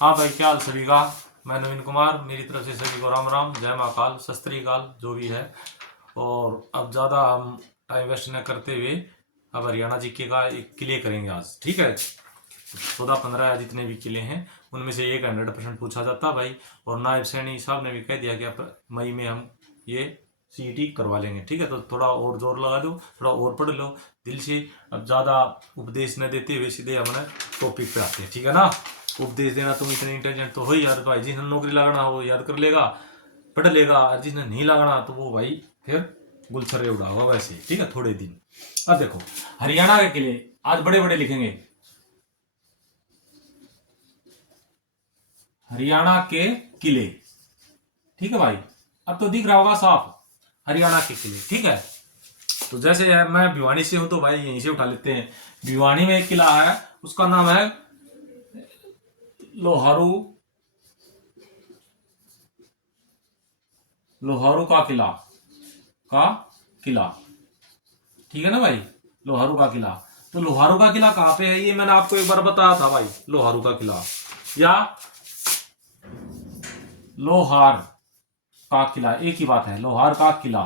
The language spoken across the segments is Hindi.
हाँ भाई, क्या हाल सभी का। मैं नवीन कुमार, मेरी तरफ से सभी को राम राम, जय महाकाल, सत श्री अकाल, जो भी है। और अब ज़्यादा हम टाइम वेस्ट न करते हुए अब हरियाणा जीके का एक किले करेंगे आज, ठीक है। 14-15 जितने भी किले हैं उनमें से एक 100% पूछा जाता भाई। और नायब सैनी साहब ने भी कह दिया कि अब मई में हम ये सीईटी करवा लेंगे, ठीक है। तो थोड़ा और जोर लगा दो, थोड़ा और पढ़ लो दिल से। अब ज़्यादा उपदेश न देते हुए सीधे हमने टॉपिक पे आते हैं, ठीक है ना। उपदेश देना, तुम इतने इंटेलिजेंट तो हो ही यार भाई, जिसने नौकरी लगाना हो याद कर लेगा, पढ़ लेगा, और जिसने नहीं लगाना तो वो भाई फिर गुलछर्रे उड़ा होगा वैसे, ठीक है, थोड़े दिन। अब देखो, हरियाणा के किले आज बड़े बड़े लिखेंगे, हरियाणा के किले, ठीक है भाई। अब तो दिख रहा होगा साफ, हरियाणा के किले, ठीक है। तो जैसे यार मैं भिवानी से हूं तो भाई यहीं से उठा लेते हैं। भिवानी में एक किला है, उसका नाम है लोहारू, लोहारू का किला, ठीक है ना भाई। लोहारू का किला, तो लोहारू का किला कहाँ पे है, ये मैंने आपको एक बार बताया था भाई। लोहारू का किला या लोहार का किला एक ही बात है, लोहार का किला,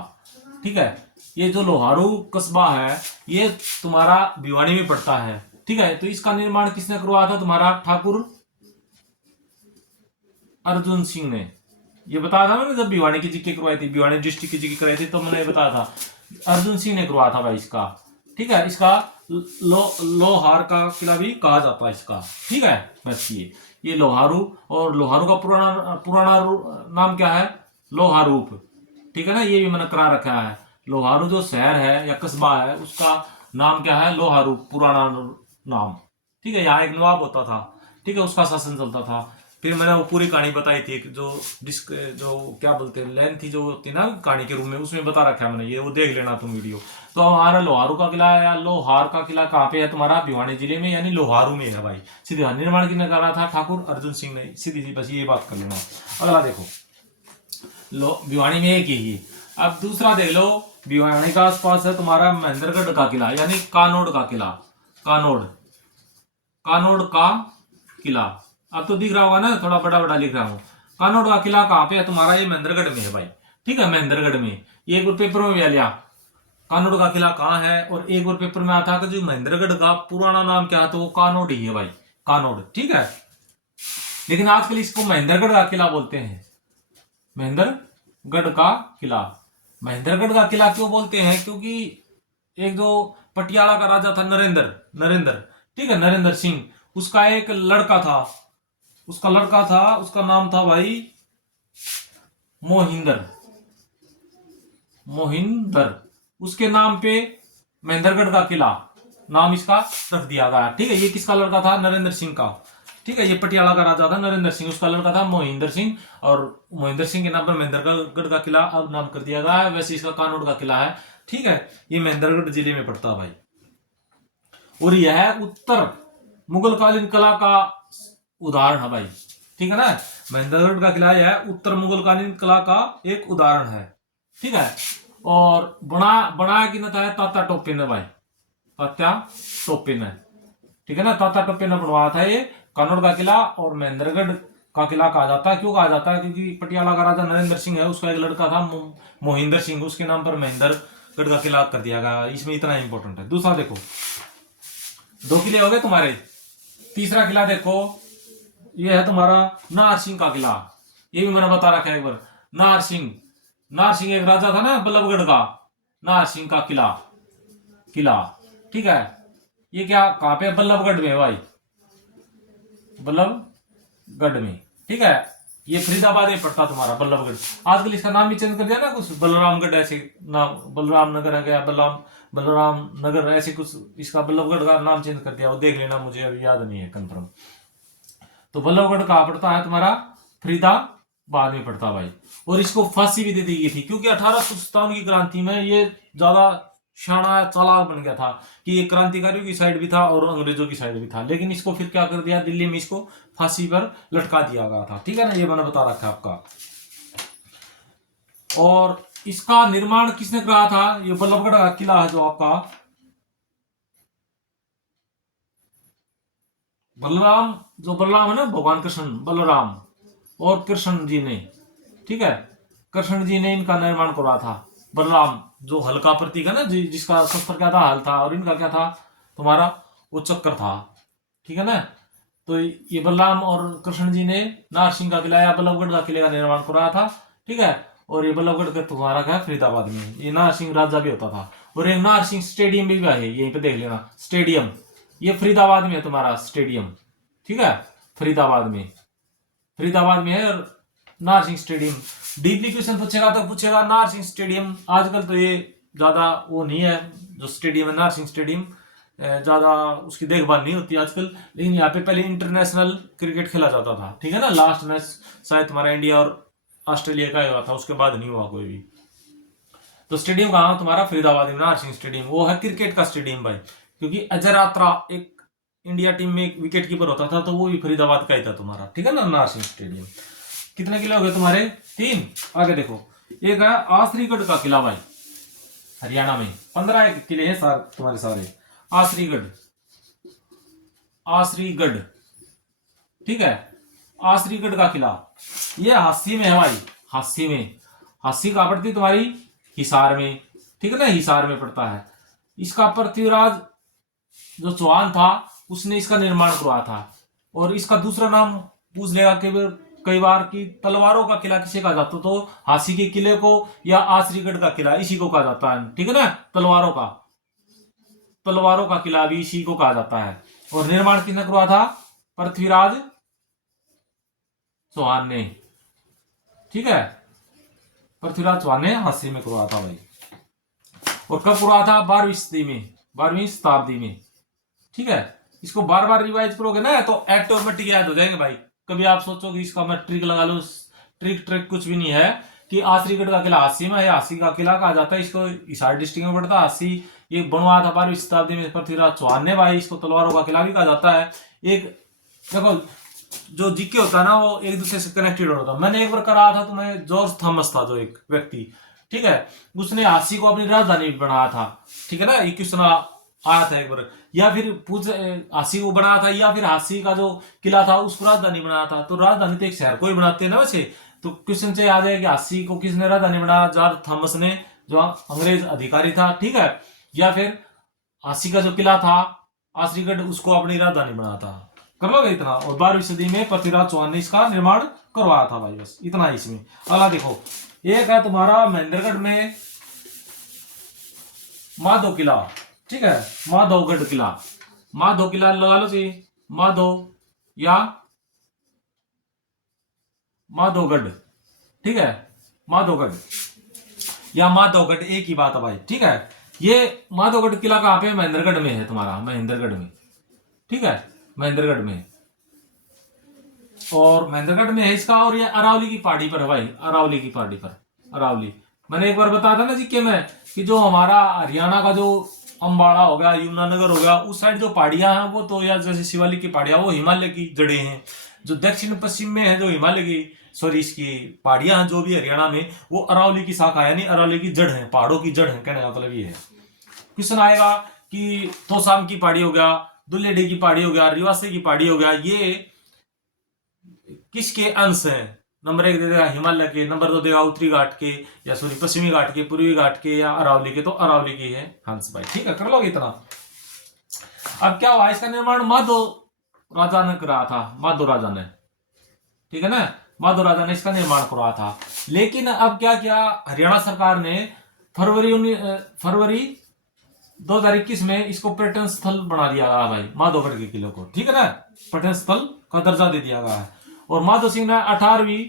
ठीक है। ये जो लोहारू कस्बा है ये तुम्हारा भिवानी में पड़ता है, ठीक है। तो इसका निर्माण किसने करवाया था, तुम्हारा ठाकुर अर्जुन सिंह ने। ये बताया था मैंने, जब भिवानी की जीके करवाई थी, भिवानी डिस्ट्रिक्ट की जीके करवाई थी, तो मैंने बताया था अर्जुन सिंह ने करवाया था भाई इसका, ठीक है। इसका लोहार का किला भी कहा जाता है इसका, ठीक है। बस ये लोहारू, और लोहारू का पुराना पुराना नाम क्या है, लोहारूप, ठीक है ना। ये भी मैंने करा रखा है। लोहारू जो शहर है या कस्बा है उसका नाम क्या है, लोहारूप, पुराना नाम, ठीक है। यहाँ एक नवाब होता था, ठीक है, उसका शासन चलता था। फिर मैंने वो पूरी कहानी बताई थी, जो डिस्क जो क्या बोलते हैं लेंथ थी जो होती ना कहानी के रूप में, उसमें बता रखा है मैंने, ये वो देख लेना तुम वीडियो। तो हमारा लोहारू का किला है या लोहार का किला कहाँ पे है, तुम्हारा भिवानी जिले में, यानी लोहारू में है भाई। सीधे निर्माण किसने करा था, ठाकुर अर्जुन सिंह ने, सीधी सी बस ये बात कर लेना। अगला देखो, लो भिवानी में एक ही। अब दूसरा देख लो, भिवानी का आसपास है तुम्हारा महेंद्रगढ़ का किला, यानी कानोड़ का किला, कानोड़, कानोड़ का किला। अब तो दिख रहा होगा ना, थोड़ा बड़ा बड़ा लिख रहा हूँ। कानोड़ का किला कहाँ पे है तुम्हारा, ये महेंद्रगढ़ में है भाई, ठीक है, महेंद्रगढ़ में। ये एक बार पेपर में भी आ लिया, कानोड़ का किला कहाँ है। और एक बार पेपर में आता है कि जो महेंद्रगढ़ का पुराना नाम क्या है, तो वो कानोड़ ही है भाई, कानोड़, ठीक है। लेकिन आजकल इसको महेंद्रगढ़ का किला बोलते हैं, महेंद्रगढ़ का किला। महेंद्रगढ़ का किला क्यों बोलते हैं, क्योंकि एक जो पटियाला का राजा था नरेंद्र, नरेंद्र, ठीक है, नरेंद्र सिंह, उसका एक लड़का था, उसका नाम था भाई मोहिंदर, मोहिंदर। उसके नाम पे महेंद्रगढ़ का किला नाम इसका रख दिया गया, ठीक है। ये किसका लड़का था, नरेंद्र सिंह का, ठीक है। ये पटियाला का राजा था नरेंद्र सिंह, उसका लड़का था मोहिंदर सिंह, और मोहिंदर सिंह के नाम पर महेंद्रगढ़ का किला अब नाम कर दिया गया है। वैसे इसका कानोड़ का किला है, ठीक है। ये महेंद्रगढ़ जिले में पड़ता है भाई। और यह उत्तर मुगल कालीन कला का उदाहरण है भाई, ठीक है ना। महेंद्रगढ़ का किला यह उत्तर मुगल कालीन कला का एक उदाहरण है, ठीक है। और बनाया कि ना था तात्या टोपे ने भाई, तात्या टोपे ने, ठीक है ना। तात्या टोपे ने बनवाया था ये कानोड़ का किला। और महेंद्रगढ़ का किला कहा जाता है, क्यों कहा जाता है, क्योंकि पटियाला का राजा नरेंद्र सिंह है, उसका एक लड़का था मोहिंदर सिंह, उसके नाम पर महेंद्रगढ़ का किला कर दिया गया। इसमें इतना इंपॉर्टेंट है। दूसरा देखो, दो किले हो गए तुम्हारे। तीसरा किला देखो, ये है तुम्हारा नाहर सिंह का किला। ये भी मैंने बता रखा है एक बार, नाहर सिंह, नाहर सिंह एक राजा था ना बल्लभगढ़ का, नाहर सिंह का किला, किला, ठीक है। ये क्या कहां पे, बल्लभगढ़ में भाई, बल्लभगढ़ में, ठीक है। ये फरीदाबाद में पड़ता तुम्हारा बल्लभगढ़। आजकल इसका नाम भी चेंज कर दिया ना, कुछ बलरामगढ़ ऐसे नाम, बलराम नगर है गया, बलराम नगर ऐसे कुछ, इसका बल्लभगढ़ का नाम चेंज कर दिया, वो देख लेना, मुझे अभी याद नहीं है कंफर्म। तो बल्लभगढ़ कहाँ पड़ता है तुम्हारा, फरीदाबाद में पड़ता भाई। और इसको फांसी भी दे दी गई थी, क्योंकि 1857 की क्रांति में ये ज्यादा शाना चालाक बन गया था कि ये क्रांतिकारियों की साइड भी था और अंग्रेजों की साइड भी था। लेकिन इसको फिर क्या कर दिया, दिल्ली में इसको फांसी पर लटका दिया गया था, ठीक है ना। ये मैंने बता रखा है आपका। और इसका निर्माण किसने कराया था, ये बल्लभगढ़ का किला है जो आपका, बलराम, जो बलराम है ना भगवान कृष्ण, बलराम और कृष्ण जी ने, ठीक है, कृष्ण जी ने इनका निर्माण करवाया था। बलराम जो हल का प्रतीक है ना, जिसका शस्त्र क्या था, हल था, और इनका क्या था तुम्हारा, वो चक्र था, ठीक है ना। तो ये बलराम और कृष्ण जी ने नारसिंह का किला या बल्लभगढ़ का किले का निर्माण करवाया था, ठीक है। और ये बल्लभगढ़ का तुम्हारा क्या फरीदाबाद में है। ये नारसिंह राजा भी होता था। और एक नारसिंह स्टेडियम भी है, यहीं पे देख लेना स्टेडियम, ये फरीदाबाद में है तुम्हारा स्टेडियम, ठीक है, फरीदाबाद में, फरीदाबाद में है नारसिंह स्टेडियम। डीपली क्वेश्चन पूछेगा तो पूछेगा नारसिंह स्टेडियम। आजकल तो ये ज्यादा वो नहीं है, जो स्टेडियम है नारसिंह स्टेडियम, ज्यादा उसकी देखभाल नहीं होती आजकल। लेकिन यहाँ पे पहले इंटरनेशनल क्रिकेट खेला जाता था, ठीक है ना। लास्ट मैच शायद तुम्हारा इंडिया और ऑस्ट्रेलिया का हुआ था, उसके बाद नहीं हुआ कोई भी। तो स्टेडियम कहाँ तुम्हारा फरीदाबाद में, नारसिंह स्टेडियम, वो है क्रिकेट का स्टेडियम भाई। क्योंकि अजय रात्रा एक इंडिया टीम में एक विकेट कीपर होता था, तो वो भी फरीदाबाद का ही था तुम्हारा, ठीक है ना, नारसिंह स्टेडियम। कितने किले हो गए तुम्हारे, 3। आगे देखो, एक है आसरीगढ़ का किला भाई, हरियाणा में 15 किले हैं तुम्हारे सारे। आसरीगढ़, आसरीगढ़, ठीक है, आसरीगढ़ का किला, ये हांसी में है भाई, हांसी में। हांसी कहां पड़ती तुम्हारी, हिसार में, ठीक है ना, हिसार में पड़ता है। इसका पृथ्वीराज जो चौहान था उसने इसका निर्माण करवाया था। और इसका दूसरा नाम पूछ लेगा कई बार कि तलवारों का किला किसे कहा जाता, तो हांसी के किले को या आसरीगढ़ का किला इसी को कहा जाता है, ठीक है ना। तलवारों का किला भी इसी को कहा जाता है। और निर्माण किसने करवाया था, पृथ्वीराज चौहान ने, ठीक है, पृथ्वीराज चौहान ने हांसी में करवाया था भाई। और कब करवाया था, 12वीं सदी में, 12वीं शताब्दी में, ठीक है। इसको बार बार रिवाइज करोगे ना तो ऑटोमेटिक याद हो जाएंगे भाई। कभी आप सोचोगे इसका मैं ट्रिक लगा लूं, ट्रिक कुछ भी नहीं है। कि आसरीगढ़ का किला हांसी में है, हांसी का किला कहा जाता है इसको, हिसार डिस्ट्रिक्ट में पड़ता है हांसी। ये बनवाया था 12वीं शताब्दी में पृथ्वीराज चौहान ने भाई। इसको तलवारों का किला भी कहा जाता है। एक देखो, जो जीके होता है ना वो एक दूसरे से कनेक्टेड होता है। मैंने एक बार कराया था तुम्हें, जॉर्ज थॉमस था जो एक व्यक्ति, ठीक है, उसने हांसी को अपनी राजधानी बनाया था, ठीक है ना। ये क्वेश्चन आया था एक बार। या फिर पूछ हांसी को बनाया था, या फिर हांसी का जो किला था उसको राजधानी बनाया था। तो राजधानी तो एक शहर को ही बनाते हैं ना वैसे। तो क्वेश्चन से आ जाए कि हांसी को किसने राजधानी बनाया, जॉर्ज थॉमस ने, जो अंग्रेज अधिकारी था, ठीक है। या फिर हांसी का जो किला था आसरीगढ़, उसको अपनी राजधानी बनाया था। कर लोगे इतना। और 12वीं सदी में पृथ्वीराज चौहान ने इसका निर्माण करवाया था भाई, बस इतना ही इसमें। अगला देखो, एक है तुम्हारा महेंद्रगढ़ में माधव किला, ठीक है, माधवगढ़ किला। माधव किला लगा लो जी, माधव या माधवगढ़, ठीक है, माधवगढ़ या माधवगढ़ एक ही बात है भाई, ठीक है। ये माधवगढ़ किला कहां पे, महेंद्रगढ़ में है तुम्हारा, महेंद्रगढ़ में, ठीक है, महेंद्रगढ़ में। और महेंद्रगढ़ में है इसका। और ये अरावली की पहाड़ी पर है भाई, अरावली की पहाड़ी पर, अरावली। मैंने एक बार बताया था ना जी के में कि जो हमारा हरियाणा का जो अंबाड़ा हो गया, यमुनानगर हो गया, उस साइड जो पहाड़ियां हैं वो तो, या जैसे शिवालिक की पहाड़ियां, वो हिमालय की जड़ें हैं। जो दक्षिण पश्चिम में है, जो हिमालय की, सॉरी, इसकी पहाड़ियां हैं जो भी हरियाणा में, वो अरावली की शाखा है, यानी अरावली की जड़ है, पहाड़ों की जड़ है, कहने का मतलब ये है। क्वेश्चन आएगा कि तोसाम की पहाड़ी हो गया, दुल्लेडी की पहाड़ी हो गया, रिवासी की पहाड़ी हो गया, ये किसके अंश हैं। नंबर 1 दे देगा हिमालय के, नंबर 2 देगा उत्तरी घाट के, या सॉरी पश्चिमी घाट के, पूर्वी घाट के, या अरावली के। तो अरावली की है हंस भाई, ठीक है, कर लोगे इतना। अब क्या हुआ, इसका निर्माण माधव राजा ने करा था, माधव राजा ने, ठीक है ना, माधव राजा ने इसका निर्माण करवाया था। लेकिन अब क्या किया हरियाणा सरकार ने, फरवरी 2021 में इसको पर्यटन स्थल बना दिया गया भाई, माधवगढ़ के किले को, ठीक है ना, पर्यटन स्थल का दर्जा दे दिया गया है। और माधव सिंह ने 18वीं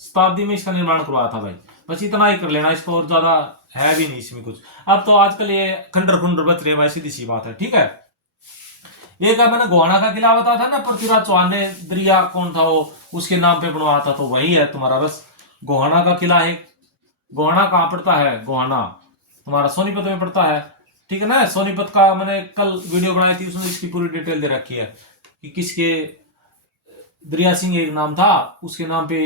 शताब्दी में इसका निर्माण करवाया था भाई। बस इतना ही कर लेना इसको, और ज्यादा है भी नहीं इसमें कुछ। अब तो आजकल ये खंडर खुंडर बच रहे भाई, सीधी सी बात है, ठीक है। एक मैंने गोहाना का किला बताया था ना, पृथ्वीराज चौहान ने, दरिया कौन था वो, उसके नाम पे बनवाया था, तो वही है तुम्हारा बस गोहाना का किला है। गोहाना कहाँ पड़ता है, गोहाना तुम्हारा सोनीपत में पड़ता है, ठीक है ना। सोनीपत का मैंने कल वीडियो बनाई थी, उसमें इसकी पूरी डिटेल दे रखी है कि किसके, दरिया सिंह एक नाम था, उसके नाम पे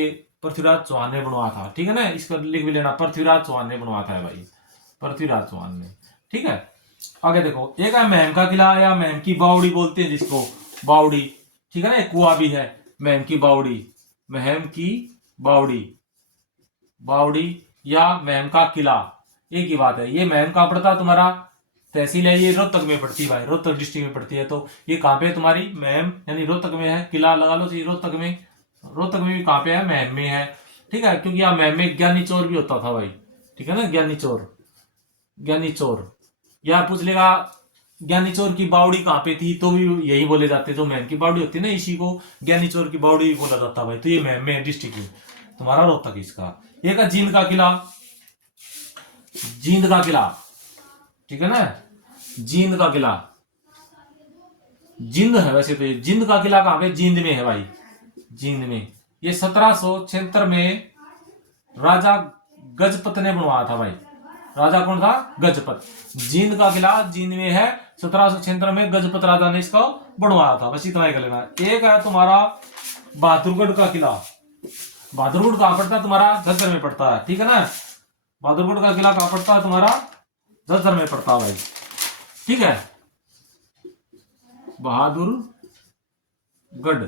पृथ्वीराज चौहान ने बनवाया था, ठीक है ना। इसका लिख भी लेना, पृथ्वीराज चौहान ने बनवाया था भाई, पृथ्वीराज चौहान ने, ठीक है। आगे देखो, एक है महम का किला, या महम की बावड़ी बोलते हैं जिसको, बावड़ी, ठीक है ना, एक कुआ भी है। महम की बावड़ी, महम की बावड़ी, बावड़ी या महम का किला, एक ही बात है। ये महम का पड़ता तुम्हारा तहसील है, ये रोहतक में पड़ती है भाई, रोहतक डिस्ट्रिक्ट में पड़ती है। तो ये कहाँ पे है तुम्हारी, महम यानी रोहतक में है। किला लगा लो, ये रोहतक में, रोहतक में भी कहाँ पे है, महम में है। ठीक है, क्योंकि यहाँ महम में ज्ञानी चोर भी होता था भाई। ठीक है ना, ज्ञानी चोर, ज्ञानी चोर। या पूछ लेगा ज्ञानी चोर की बावड़ी कहाँ पे थी, तो भी यही बोले जाते, जो महम की बावड़ी होती है ना, इसी को ज्ञानी चोर की बावड़ी बोला जाता भाई। तो ये महम में डिस्ट्रिक्ट में तुम्हारा रोहतक इसका। एक है जींद का किला, जींद का किला, ठीक है ना, जींद का किला, जींद है वैसे तो। ये जींद का किला कहाँ पे, जींद में है भाई, जींद में। ये 1776 में राजा गजपत ने बनवाया था भाई। राजा कौन था, गजपत। जींद का किला जींद में है, 1776 में गजपत राजा ने इसको बनवाया था। बस इतना ही कर लेना। एक है तुम्हारा बहादुरगढ़ का किला। बहादुरगढ़ कहां पड़ता है तुम्हारा, झज्जर में पड़ता है। ठीक है ना, बहादुरगढ़ का किला कहां पड़ता है तुम्हारा, झज्जर में पड़ता है भाई। ठीक है, बहादुरगढ़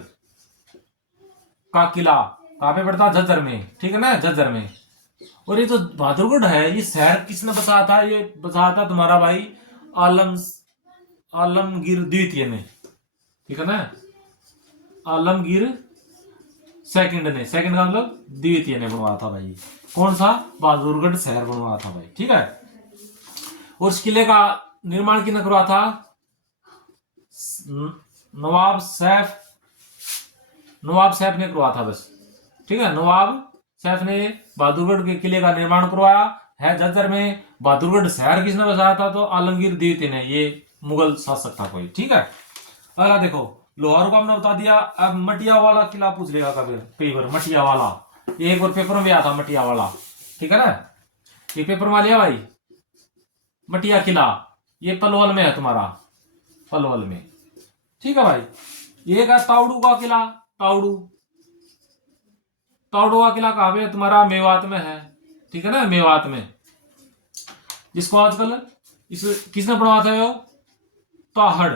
का किला कहां पे पड़ता है, झज्जर में। ठीक है ना, झज्जर में। और ये जो बहादुरगढ़ है, ये शहर किसने बसाया था, ये बसाया था तुम्हारा भाई आलमगीर द्वितीय ने। ठीक है ना, आलमगीर सेकंड ने, सेकंड का मतलब द्वितीय ने बनवाया था भाई। कौन सा, बहादुरगढ़ शहर बनवाया था भाई। ठीक है, और इस किले का निर्माण किसने करवाया था, नवाब सैफ ने करवाया था बस। ठीक है, नवाब सैफ ने बहादुरगढ़ के किले का निर्माण करवाया है झज्जर में। बहादुरगढ़ शहर किसने बसाया था, तो आलमगीर द्वितीय ने, ये मुगल शासक था कोई। ठीक है, अगला देखो, लोहारू को हमने बता दिया। अब मटिया वाला किला पूछ लेगा कभी पेपर, मटिया वाला, एक और पेपर में आया था मटिया वाला। ठीक है ना, ये पेपर में लिया भाई, मटिया किला, ये पलवल में है तुम्हारा, पलवल में। ठीक है भाई, ये का तावड़ू का किला, तावड़ू, तावड़ू का किला कहां पे है तुम्हारा, मेवात में है। ठीक है ना, मेवात में, जिसको आजकल इस किसने बनवाया था, वो ताहड़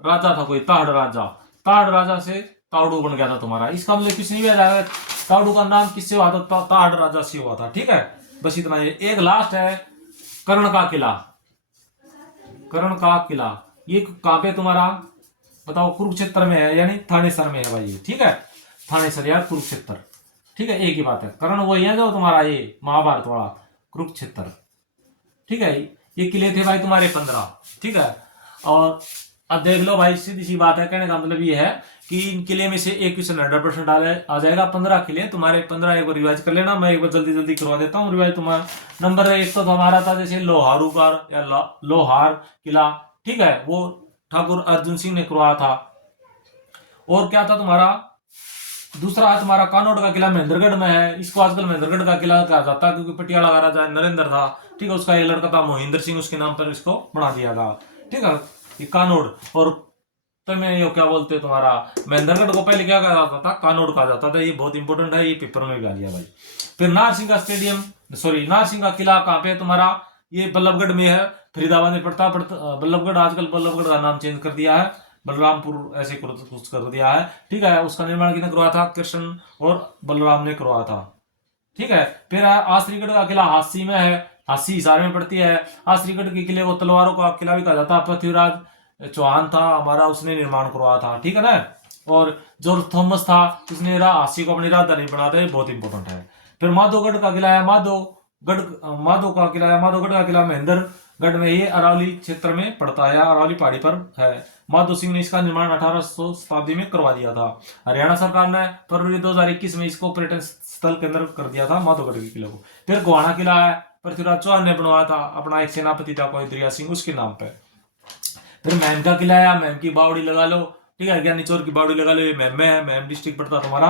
राजा था कोई, ताहड़ राजा, ताहड़ राजा से तावड़ू बन गया था तुम्हारा। इसका मतलब किस नहीं जाएगा, तावड़ू का नाम किससे हुआ था, ताहड़ राजा से हुआ था। ठीक है, बस इतना ही। एक लास्ट है कर्ण का किला, कर्ण का किला, ये कहां पे तुम्हारा बताओ, कुरुक्षेत्र में है, यानी थानेसर में है भाई। ठीक है, थानेसर या कुरुक्षेत्र, ठीक है, एक ही बात है। कर्ण वही है जो तुम्हारा ये महाभारत वाला कुरुक्षेत्र। ठीक है, ये किले थे भाई तुम्हारे 15। ठीक है, और अब देख लो भाई, सीधी सी बात है, कहने का मतलब ये है कि इन किले में से एक क्वेश्चन 100% आ जाएगा। 15 किले तुम्हारे, 15 एक बार रिवाइज कर लेना, मैं एक बार जल्दी जल्दी करवा देता हूँ रिवाइज। तुम्हारा नंबर एक तो हमारा था जैसे लोहारू का या लोहार किला। ठीक है, वो ठाकुर अर्जुन सिंह ने करवाया था। और क्या था तुम्हारा, दूसरा है तुम्हारा कानोड़ का किला, महेंद्रगढ़ में है। इसको आजकल महेंद्रगढ़ का किला कहा जाता है, क्योंकि पटियाला का राजा नरेंद्र था। ठीक है, उसका ये लड़का था मोहिंद्र सिंह, उसके नाम पर इसको बना दिया था। ठीक है, ये कानोड़। और तुम्हें ये क्या बोलते हैं तुम्हारा, महेंद्रगढ़ को पहले क्या कहा जाता था, कानोड़ कहा जाता था। ये बहुत इंपॉर्टेंट है, ये पेपर में भी आ लिया भाई। फिर नारसिंह का स्टेडियम, सॉरी नारसिंह का किला कहाँ पे है तुम्हारा, ये बल्लभगढ़ में है, फरीदाबाद में पड़ता। बल्लभगढ़, आजकल बल्लभगढ़ का नाम चेंज कर दिया है, बलरामपुर ऐसे कुछ कर दिया है। ठीक है, उसका निर्माण किसने करवाया था, कृष्ण और बलराम ने करवाया था। ठीक है, फिर आसरीगढ़ का किला हासी में है, हासी हिसार में पड़ती है। आसरीगढ़ के किले को तलवारों का किला भी कहा जाता है, पृथ्वीराज चौहान था हमारा, उसने निर्माण करवाया था। ठीक है ना, और जो थॉमस था उसने हासी को अपनी राजधानी बनाया था, ये बहुत इंपॉर्टेंट है। फिर माधोगढ़ का किला है, माधोगढ़ का किला महेंद्रगढ़ में, ये अरावली क्षेत्र में पड़ता है, अरावली पहाड़ी पर है। माधो सिंह ने इसका निर्माण 1800 शताब्दी में करवा दिया था। हरियाणा सरकार ने फरवरी 2021 में इसको पर्यटन स्थल केंद्र कर दिया था, माधोगढ़ के किले को। फिर गोहाना किला है, पृथ्वीराज चौहान ने बनवाया था, अपना एक सेनापति था कोई दरिया सिंह, उसके नाम पे। फिर महम का किला है, महम की बावड़ी लगा लो। ठीक है, ज्ञानी चोर की बावड़ी लगा लो, ये महम में है, महम डिस्ट्रिक्ट पड़ता तुम्हारा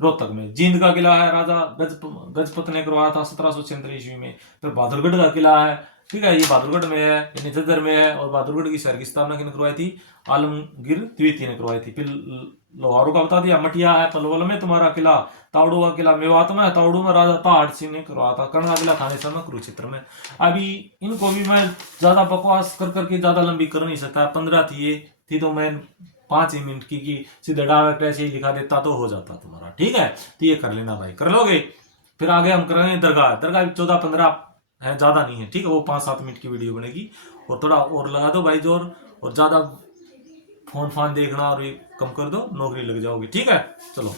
रोहतक में। जींद का किला है, राजा गजपत ने करवाया था 1776 ईस्वी में। फिर बहादुरगढ़ का किला है, ठीक है, ये बहादुरगढ़ में है, यानी झज्जर में है। और बहादुरगढ़ की शहर की स्थापना किसने करवाई थी, आलमगीर द्वितीय ने करवाई थी। फिर लोहारू का बता दिया, मटिया है पलवल में तुम्हारा किला। तावड़ू का किला मेवात में है, तावड़ू में राजा ताहड़ सिंह ने करवाया था। कर्ण का किला थानेसर में, कुरुक्षेत्र में। अभी इनको भी मैं ज्यादा बकवास कर करके ज्यादा लंबी कर नहीं सकता, 15 थी ये थी, तो मैं 5 ही मिनट की सीधे डायरेक्ट ऐसे ही लिखा देता तो हो जाता तुम्हारा। ठीक है, तो ये कर लेना भाई, कर लोगे। फिर आगे हम करेंगे दरगाह। दरगाह 14-15 है, ज्यादा नहीं है। ठीक है, वो 5-7 मिनट की वीडियो बनेगी। और थोड़ा और लगा दो भाई जोर, और ज्यादा फोन फान देखना और ये कम कर दो, नौकरी लग जाओगे। ठीक है, चलो।